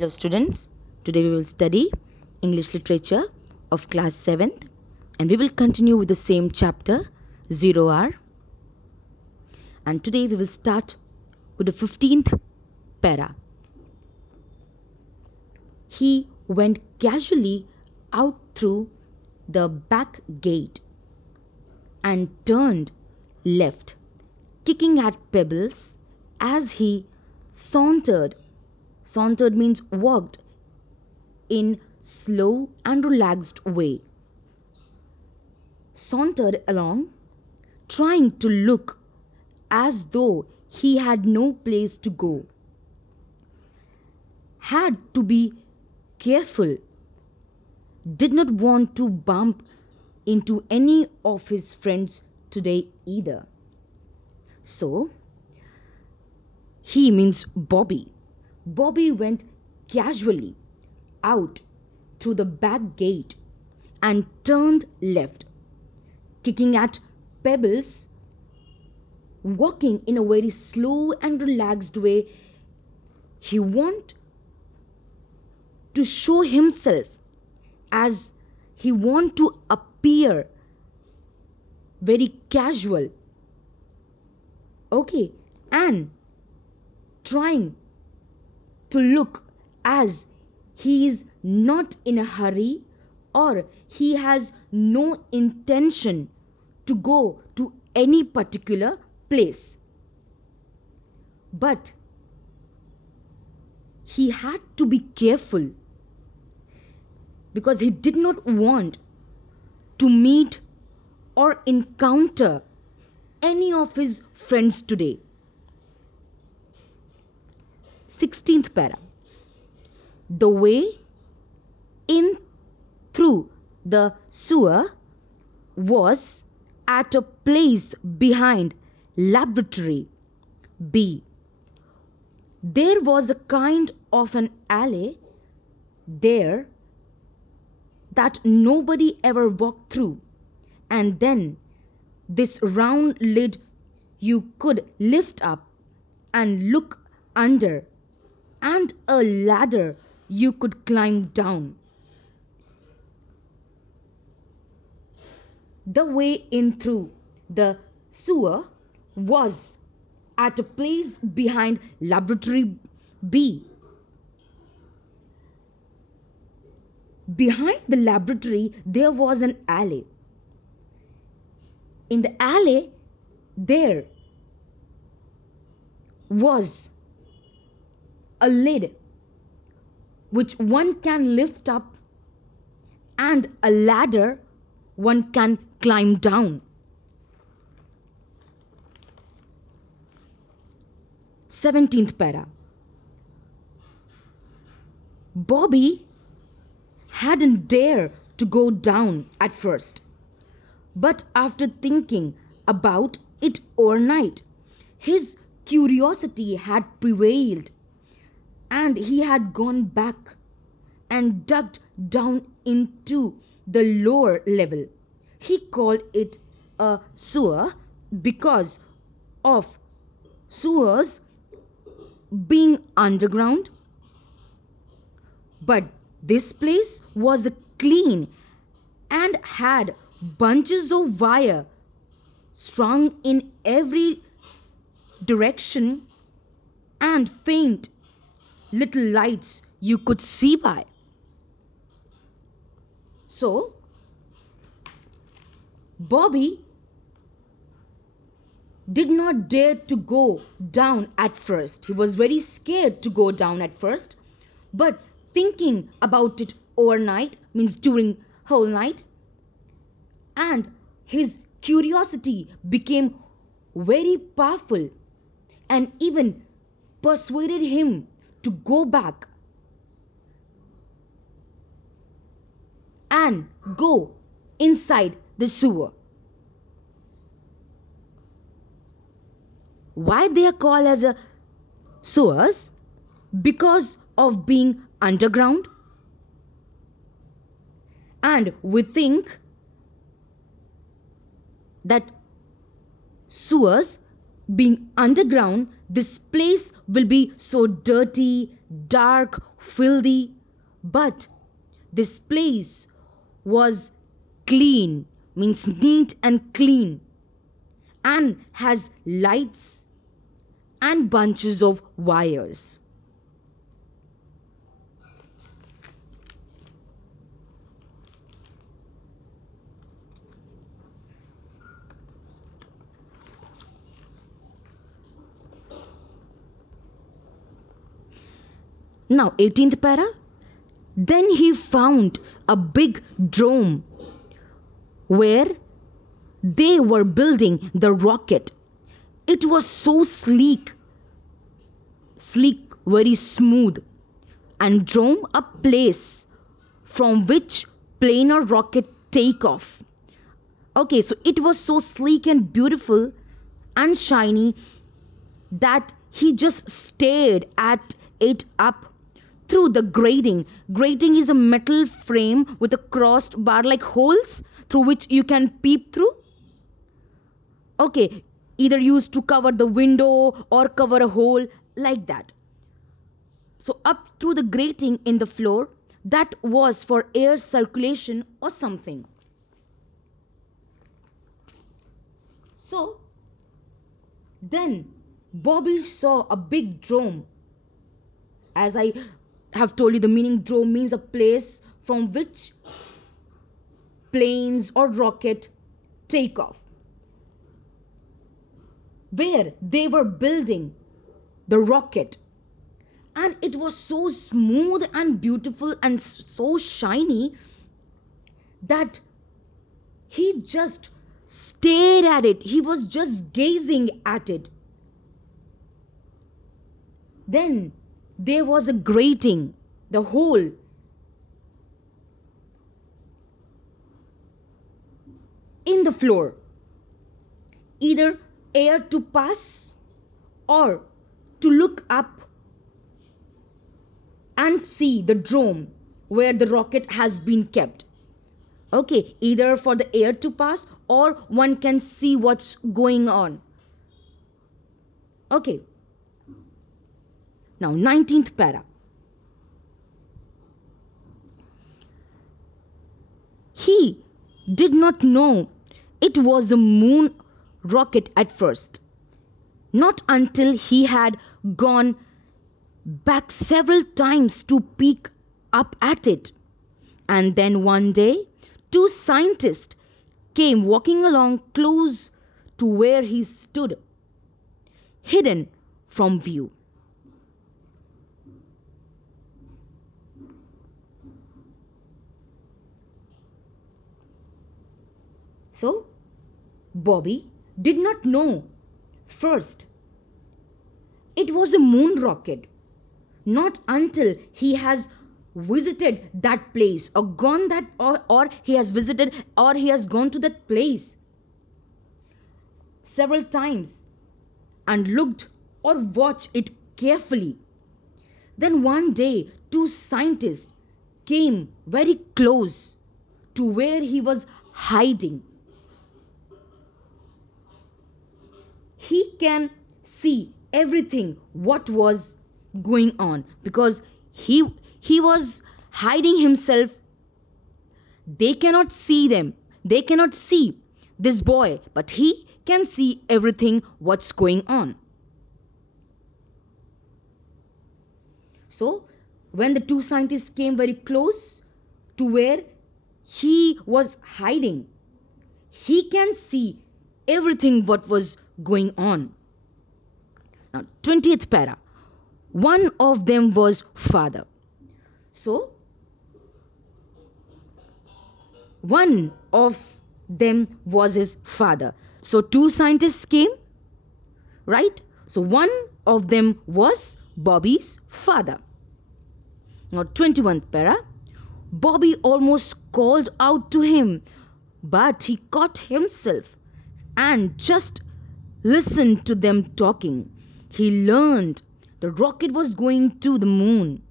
Hello students, today we will study English literature of class 7th and we will continue with the same chapter 0R, and today we will start with the 15th para. He went casually out through the back gate and turned left, kicking at pebbles as he sauntered. Sauntered means walked in slow and relaxed way. Sauntered along, trying to look as though he had no place to go. Had to be careful. Did not want to bump into any of his friends today either. So, he means Bobby. Bobby went casually out through the back gate and turned left, kicking at pebbles, walking in a very slow and relaxed way. He wanted to show himself as he wanted to appear very casual. Okay, and trying to look as he is not in a hurry or he has no intention to go to any particular place. But he had to be careful because he did not want to meet or encounter any of his friends today. 16th para. The way in through the sewer was at a place behind laboratory B. There was a kind of an alley there that nobody ever walked through, and then this round lid you could lift up and look under, and a ladder you could climb down. The way in through the sewer was at a place behind laboratory B. Behind the laboratory there was an alley. In the alley there was a lid which one can lift up and a ladder one can climb down. 17th para. Bobby hadn't dared to go down at first, but after thinking about it overnight, his curiosity had prevailed and he had gone back and dug down into the lower level. He called it a sewer because of sewers being underground. But this place was clean and had bunches of wire strung in every direction and faint little lights you could see by. So, Bobby did not dare to go down at first. He was very scared to go down at first, but thinking about it overnight, means during whole night, and his curiosity became very powerful and even persuaded him to go back and go inside the sewer. Why they are called as a sewers? Because of being underground. And we think that sewers being underground, this place will be so dirty, dark, filthy, but this place was clean, means neat and clean, and has lights and bunches of wires. Now, 18th para. Then he found a big dome where they were building the rocket. It was so sleek, very smooth, and dome a place from which plane or rocket take off. Okay, so it was so sleek and beautiful and shiny that he just stared at it up through the grating. Grating is a metal frame with a crossed bar like holes through which you can peep through. Okay, either used to cover the window or cover a hole like that. So, up through the grating in the floor, that was for air circulation or something. So, then Bobby saw a big dome. As I have told you, the meaning dome means a place from which planes or rocket take off, where they were building the rocket. And it was so smooth and beautiful and so shiny that he just stared at it. He was just gazing at it. Then there was a grating, the hole. In the floor, either air to pass or to look up and see the dome where the rocket has been kept. Okay, either for the air to pass or one can see what's going on. Okay. Now, 19th para. He did not know it was a moon rocket at first. Not until he had gone back several times to peek up at it. And then one day, two scientists came walking along close to where he stood, hidden from view. So, Bobby did not know first it was a moon rocket. Not until he has visited that place or gone that or he has visited or he has gone to that place several times and looked or watched it carefully. Then one day two scientists came very close to where he was hiding. He can see everything what was going on because he was hiding himself. They cannot see them. They cannot see this boy, but he can see everything what's going on. So, when the two scientists came very close to where he was hiding, he can see everything what was going on. Now, 20th para. One of them was father. So, one of them was his father. So, two scientists came, right? So, one of them was Bobby's father. Now, 21st para. Bobby almost called out to him, but he caught himself and just listened to them talking. He learned the rocket was going to the moon.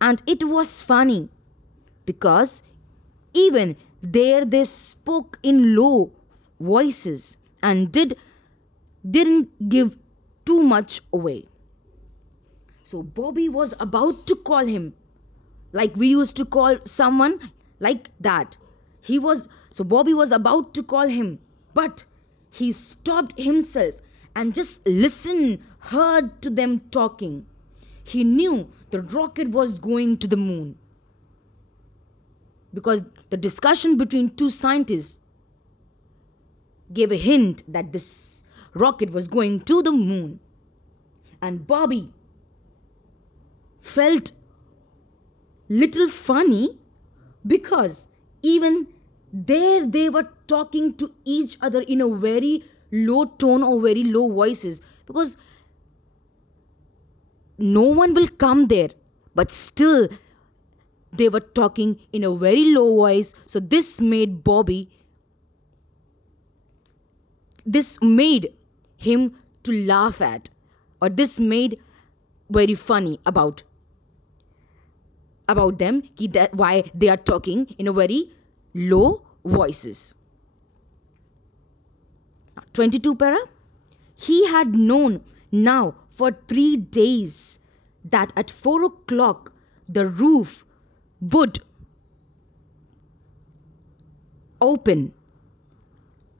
And it was funny because even there they spoke in low voices and didn't give too much away. So Bobby was about to call him, like we used to call someone like that. Bobby was about to call him, but he stopped himself and just listened, heard to them talking. He knew the rocket was going to the moon because the discussion between two scientists gave a hint that this rocket was going to the moon. And Bobby felt little funny because even there they were talking to each other in a very low tone or very low voices, because no one will come there, but still they were talking in a very low voice. So this made him to laugh at, or this made very funny about them, why they are talking in a very low voices. 22 para. He had known now for 3 days that at 4 o'clock the roof would open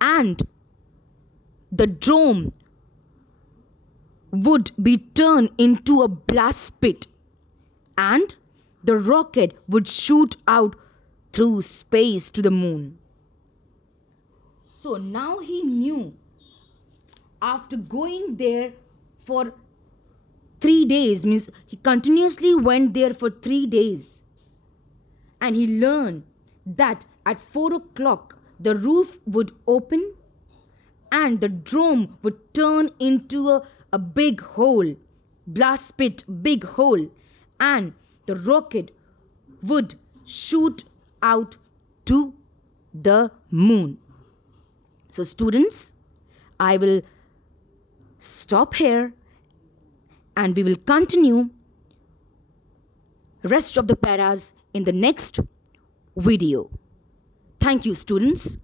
and the dome would be turned into a blast pit and the rocket would shoot out through space to the moon. So now he knew, after going there for 3 days, means he continuously went there for 3 days, and he learned that at 4 o'clock the roof would open and the dome would turn into a big hole, blast pit, big hole, and the rocket would shoot out to the moon. So students, I will stop here and we will continue rest of the paras in the next video. Thank you, students.